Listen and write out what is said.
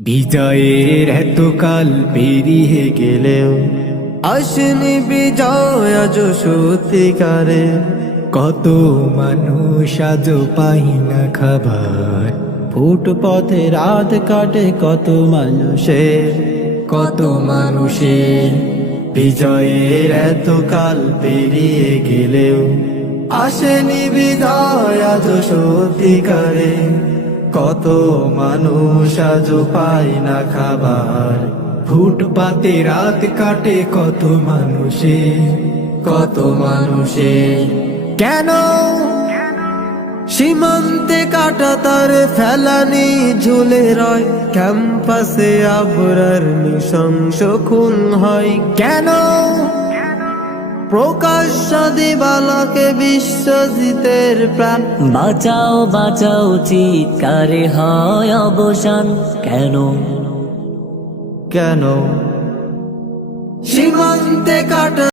বিজয়ের এতকাল পেরিয়ে গেলেও আসেনি বিজয় আজ সত্যিকারে। কত মানুষ আজ পাই না খাবার, ফুটপথে রাত কাটে কত মানুষের। কত মানুষের বিজয়ের এতকাল পেরিয়ে গেলেও আসেনি বিজয় আজ সত্যিকারে। কত মানুষ আজ পায় না খাবার, ফুটপাতে রাত কাটে কত মানুষের। কত মানুষের কেন সীমান্তে কাটা তার ফেলানি ঝুলে রয়, ক্যাম্পাসে আবরার নৃশংস খুন হয়। কেন প্রকাশ্য দিবালকে বিশ্বজিতের প্রাণ। বাঁচাও বাঁচাও চিৎকারে হয় অবসান। কেন কেন সীমান্তে কাটা